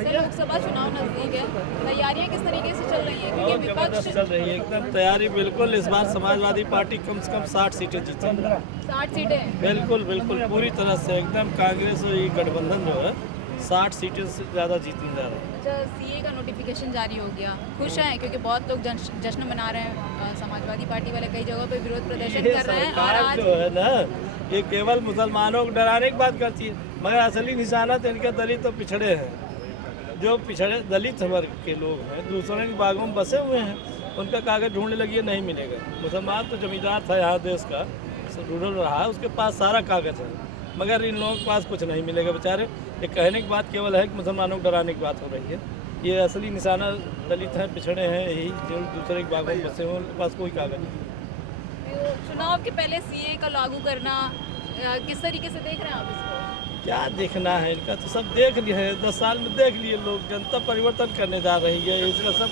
से लोकसभा चुनाव नजदीक है, तैयारियां किस तरीके से चल रही है? क्योंकि विपक्ष चल रही है एकदम तैयारी बिल्कुल। इस बार समाजवादी पार्टी कम से कम 60 सीटें जीतेगी। 60 सीटें हैं। बिल्कुल बिल्कुल पूरी तरह से एकदम कांग्रेस और ये गठबंधन जो है 60 सीटें से ज़्यादा जीतने जा रहा है। अच्छा, सीए का नोटिफिकेशन जारी हो गया, खुश हैं? क्योंकि बहुत लोग जश्न मना रहे हैं, समाजवादी पार्टी वाले कई जगहों पे विरोध प्रदर्शन ये कर रहे हैं और सरकार आज जो है ना, ये केवल मुसलमानों को डराने की बात करती है, मगर असली निशाना तो इनके दलित और पिछड़े हैं। जो पिछड़े दलित वर्ग के लोग हैं, दूसरे के बागों में बसे हुए हैं, उनका कागज ढूंढने लगी नहीं मिलेगा। मुसलमान तो जमींदार था यहाँ देश का, रूरल रहा, उसके पास सारा कागज है, मगर इन लोगों के पास कुछ नहीं मिलेगा बेचारे। ये कहने की बात केवल है कि मुसलमानों को डराने की बात हो रही है। ये असली निशाना दलित हैं, पिछड़े हैं, यही जो दूसरे के बागों में बसे हुए, उनके पास कोई कागज नहीं। तो चुनाव के पहले सीए का लागू करना किस तरीके से देख रहे हैं आप इसको? क्या देखना है इनका, तो सब देख लिए हैं, 10 साल में देख लिए लोग। जनता परिवर्तन करने जा रही है, इसका सब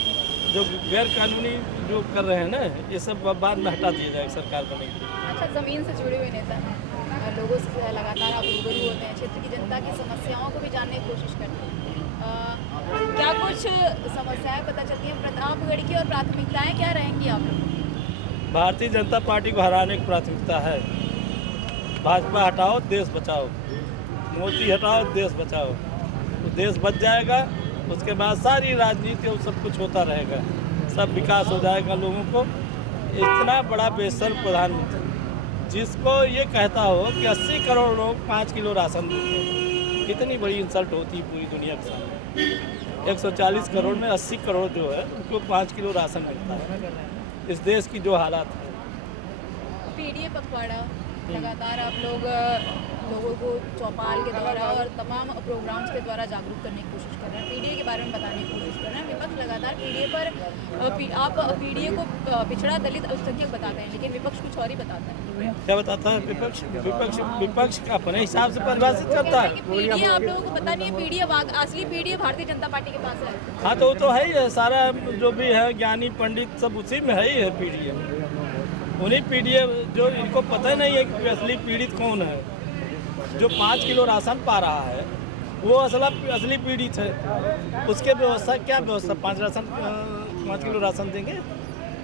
जो गैर कानूनी जो कर रहे हैं ना, ये सब बाद में हटा दिया जाए सरकार बनेगी। अच्छा, ज़मीन से जुड़े हुए नेता हैं, लोगों से लगातार आप रूबरू होते हैं, क्षेत्र की जनता की समस्याओं को भी जानने की कोशिश करते हैं। क्या कुछ समस्याएं पता चलती हैं प्रतापगढ़ की और प्राथमिकताएं क्या रहेंगी आप लोगों की? भारतीय जनता पार्टी को हराने की प्राथमिकता है। भाजपा हटाओ, देश बचाओ। मोदी हटाओ, देश बचाओ। तो देश बच जाएगा, उसके बाद सारी राजनीति और सब कुछ होता रहेगा, सब विकास हो जाएगा लोगों को। इतना बड़ा बेशर्म प्रधानमंत्री जिसको ये कहता हो कि 80 करोड़ लोग 5 किलो राशन देते हैं, कितनी बड़ी इंसल्ट होती है पूरी दुनिया के सामने। 140 करोड़ में 80 करोड़ जो है उनको 5 किलो राशन मिलता है। इस देश की जो हालात है। पीडीए पखवाड़ा लगातार आप लोगों को चौपाल के द्वारा और तमाम प्रोग्राम्स के द्वारा जागरूक करने की कोशिश कर रहे हैं, पीडीए के बारे में बताने की कोशिश कर रहे हैं। विपक्ष लगातार पीडीए पर आप पीडीए को पिछड़ा दलित अल्पसंख्यक बताते हैं, लेकिन विपक्ष कुछ और ही बताता है। क्या बताता है विपक्ष? विपक्ष अपने हिसाब से परिभाषित करता है। पीडीए आप लोगों को पता नहीं है, पीडीए असली पीडीए भारतीय जनता पार्टी के पास है। हाँ, तो वो तो है ही है, सारा जो भी है ज्ञानी पंडित सब उसी में है ही है पीडीए। उन्हीं पीडीए जो इनको पता ही नहीं है कि असली पीड़ित कौन है। जो 5 किलो राशन पा रहा है वो असली पीड़ित है। उसके व्यवस्था क्या व्यवस्था, 5 किलो राशन देंगे?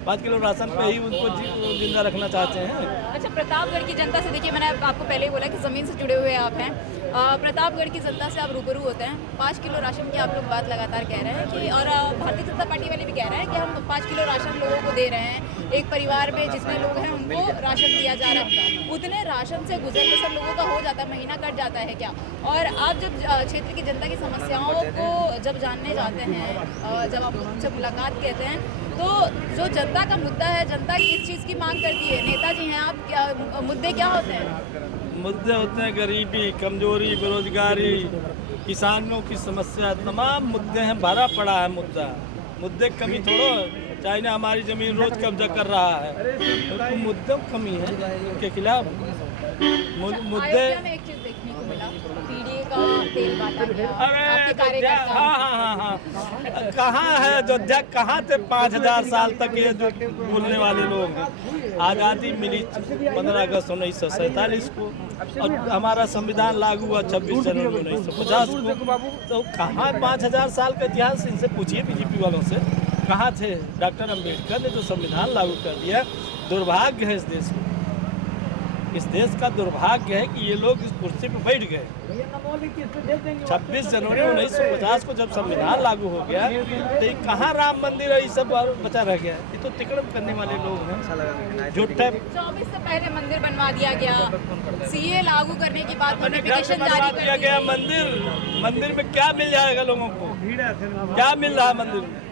5 किलो राशन पे ही उनको जिंदा रखना चाहते हैं। अच्छा, प्रतापगढ़ की जनता से देखिए, मैंने आपको पहले ही बोला कि ज़मीन से जुड़े हुए आप हैं। प्रतापगढ़ की जनता से आप रूबरू होते हैं। 5 किलो राशन की आप लोग बात लगातार कह रहे हैं कि, और भारतीय जनता पार्टी वाले भी कह रहे हैं कि हम 5 किलो राशन लोगों को दे रहे हैं। एक परिवार में जितने लोग हैं उनको राशन दिया जा रहा है। उतने राशन से गुजर बसर लोगों का हो जाता है, महीना कट जाता है क्या? और आप जब क्षेत्र की जनता की समस्याओं को जब जानने जाते हैं, जब आप उनसे मुलाकात कहते हैं, तो जो जनता का मुद्दा है, जनता किस चीज़ की मांग करती है? नेताजी हैं आप, क्या मुद्दे क्या होते हैं? मुद्दे होते हैं गरीबी, कमजोरी, बेरोजगारी, किसानों की समस्या, तमाम मुद्दे हैं, भरा पड़ा है मुद्दे कमी थोड़ो। चाइना हमारी ज़मीन रोज कब्जा कर रहा है, तो मुद्दों कमी है उनके खिलाफ। मुद्दे एक चीज़ देखने को मिला, पीडीए का तेल बांटा गया। अरे हाँ, कहाँ है अयोध्या? कहाँ थे 5000 साल तक ये जो बोलने वाले लोग हैं? आज़ादी मिली 15 अगस्त 1947 को, और हमारा संविधान लागू हुआ 26 जनवरी 1950 को। तो कहाँ 5000 साल का इतिहास? इनसे पूछिए बीजेपी वालों से, कहाँ थे? डॉक्टर अम्बेडकर ने जो संविधान लागू कर दिया, दुर्भाग्य है इस देश में। इस देश का दुर्भाग्य है कि ये लोग इस कुर्सी पर बैठ गए। 26 जनवरी 1950 को जब संविधान लागू हो गया, तो कहाँ राम मंदिर है, ये सब बचा रह गया। ये तो तिकड़म करने वाले लोग हैं। झूठे 24 से पहले मंदिर बनवा दिया गया, सीए लागू करने की बात नोटिफिकेशन जारी कर दिया गया। मंदिर में क्या मिल जाएगा लोगों को? क्या मिल रहा है मंदिर में?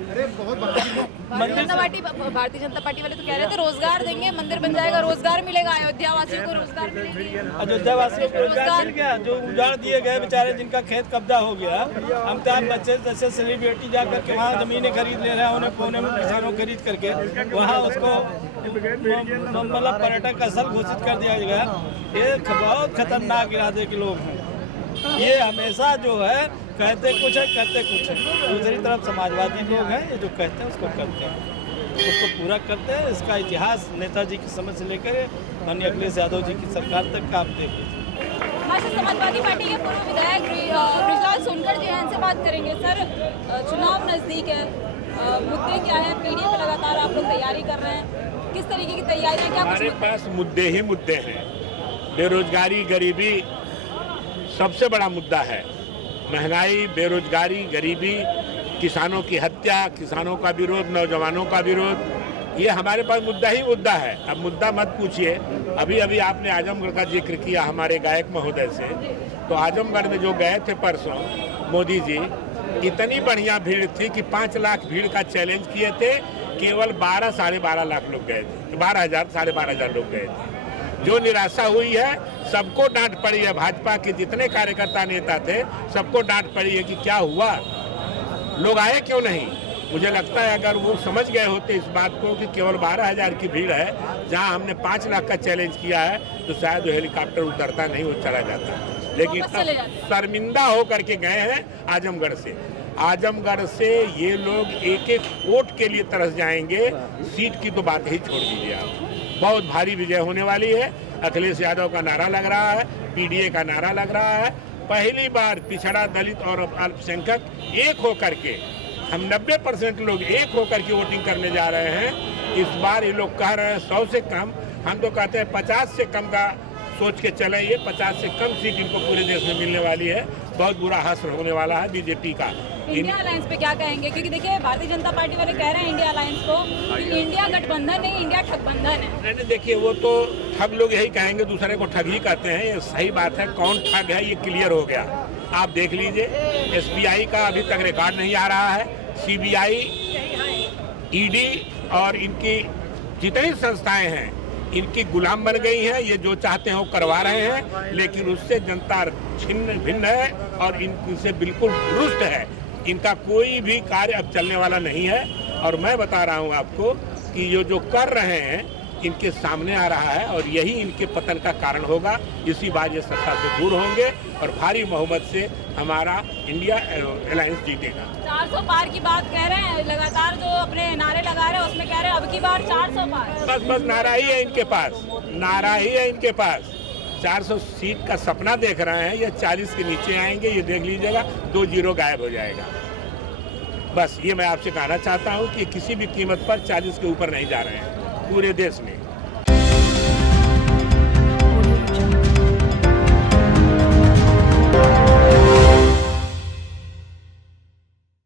भारतीय जनता पार्टी वाले तो कह रहे थे रोजगार देंगे, मंदिर बन जाएगा, रोजगार मिलेगा, अयोध्या वासियों को रोजगार मिलेगी। अयोध्या वासियों को रोजगार मिल गया। जो उजाड़ दिए गए बेचारे, जिनका खेत कब्जा हो गया, अमिताभ बच्चन जैसे सेलिब्रिटी जाकर के वहाँ जमीनें खरीद ले रहे हैं, उन्हें कोने में किसानों खरीद करके वहाँ उसको मतलब पर्यटक स्थल घोषित कर दिया गया। ये बहुत खतरनाक इरादे के लोग हैं। ये हमेशा जो है कहते कुछ है, करते कुछ है। दूसरी तरफ समाजवादी लोग हैं, ये जो कहते हैं उसको करते हैं, उसको पूरा करते हैं। इसका इतिहास नेताजी के समय से लेकर माननीय अखिलेश यादव जी की सरकार तक का आप देख लीजिए। हमारे साथ समाजवादी पार्टी के पूर्व विधायक बृजलाल सोनकर जी हैं, इनसे बात करेंगे। सर, चुनाव नज़दीक है, मुद्दे क्या है? पीढ़ी पे लगातार आप लोग तैयारी कर रहे हैं, किस तरीके की तैयारियां, क्या हमारे पास मुद्दे ही मुद्दे हैं। बेरोजगारी, गरीबी सबसे बड़ा मुद्दा है। महंगाई, बेरोजगारी, गरीबी, किसानों की हत्या, किसानों का विरोध, नौजवानों का विरोध, ये हमारे पास मुद्दा ही मुद्दा है। अब मुद्दा मत पूछिए। अभी अभी आपने आजमगढ़ का जिक्र किया हमारे गायक महोदय से, तो आजमगढ़ में जो गए थे परसों मोदी जी, इतनी बढ़िया भीड़ थी कि 5 लाख भीड़ का चैलेंज किए थे। केवल 12 साढ़े 12 लाख लोग गए थे, 12,000 साढ़े 12,000 लोग गए थे। जो निराशा हुई है, सबको डांट पड़ी है। भाजपा के जितने कार्यकर्ता नेता थे सबको डांट पड़ी है कि क्या हुआ, लोग आए क्यों नहीं। मुझे लगता है अगर वो समझ गए होते इस बात को कि केवल 12,000 की भीड़ है, जहां हमने 5 लाख का चैलेंज किया है, तो शायद वो हेलीकॉप्टर उतरता नहीं, वो चला जाता। लेकिन शर्मिंदा होकर के गए हैं आजमगढ़ से। आजमगढ़ से ये लोग एक एक वोट के लिए तरस जाएंगे। सीट की तो बात ही छोड़ दीजिए आप। बहुत भारी विजय होने वाली है। अखिलेश यादव का नारा लग रहा है, पीडीए का नारा लग रहा है। पहली बार पिछड़ा, दलित और अल्पसंख्यक एक होकर के, हम 90% लोग एक होकर के वोटिंग करने जा रहे हैं। इस बार ये लोग कह रहे हैं 100 से कम, हम तो कहते हैं 50 से कम का सोच के चले। ये 50 से कम सीट इनको पूरे देश में मिलने वाली है। बहुत बुरा हासिल होने वाला है बीजेपी का। इंडिया अलायंस पे क्या कहेंगे? क्योंकि देखिए भारतीय जनता पार्टी वाले कह रहे हैं इंडिया अलायंस को कि इंडिया गठबंधन नहीं, इंडिया ठगबंधन है। नहीं, देखिए वो तो ठग लोग यही कहेंगे, दूसरे को ठग ही कहते हैं। ये सही बात है, कौन ठग है ये क्लियर हो गया। आप देख लीजिए, SBI का अभी तक रिकॉर्ड नहीं आ रहा है। CBI, ED और इनकी जितनी संस्थाएं हैं, इनकी गुलाम बन गई हैं। ये जो चाहते हैं वो करवा रहे हैं, लेकिन उससे जनता छिन्न भिन्न है और इनसे बिल्कुल रुष्ट है। इनका कोई भी कार्य अब चलने वाला नहीं है। और मैं बता रहा हूं आपको कि ये जो कर रहे हैं इनके सामने आ रहा है और यही इनके पतन का कारण होगा। इसी बार ये सत्ता से दूर होंगे और भारी बहुमत से हमारा इंडिया अलायंस जीतेगा। 400 पार की बात कह रहे हैं, लगातार जो अपने नारे लगा रहे हैं उसमें कह रहे हैं अब की बार 400 पार। बस नारा ही है इनके पास, नारा ही है इनके पास। 400 सीट का सपना देख रहे हैं, ये 40 के नीचे आएंगे, ये देख लीजिएगा 2 जीरो गायब हो जाएगा। बस ये मैं आपसे कहना चाहता हूं कि किसी भी कीमत पर 40 के ऊपर नहीं जा रहे हैं पूरे देश में।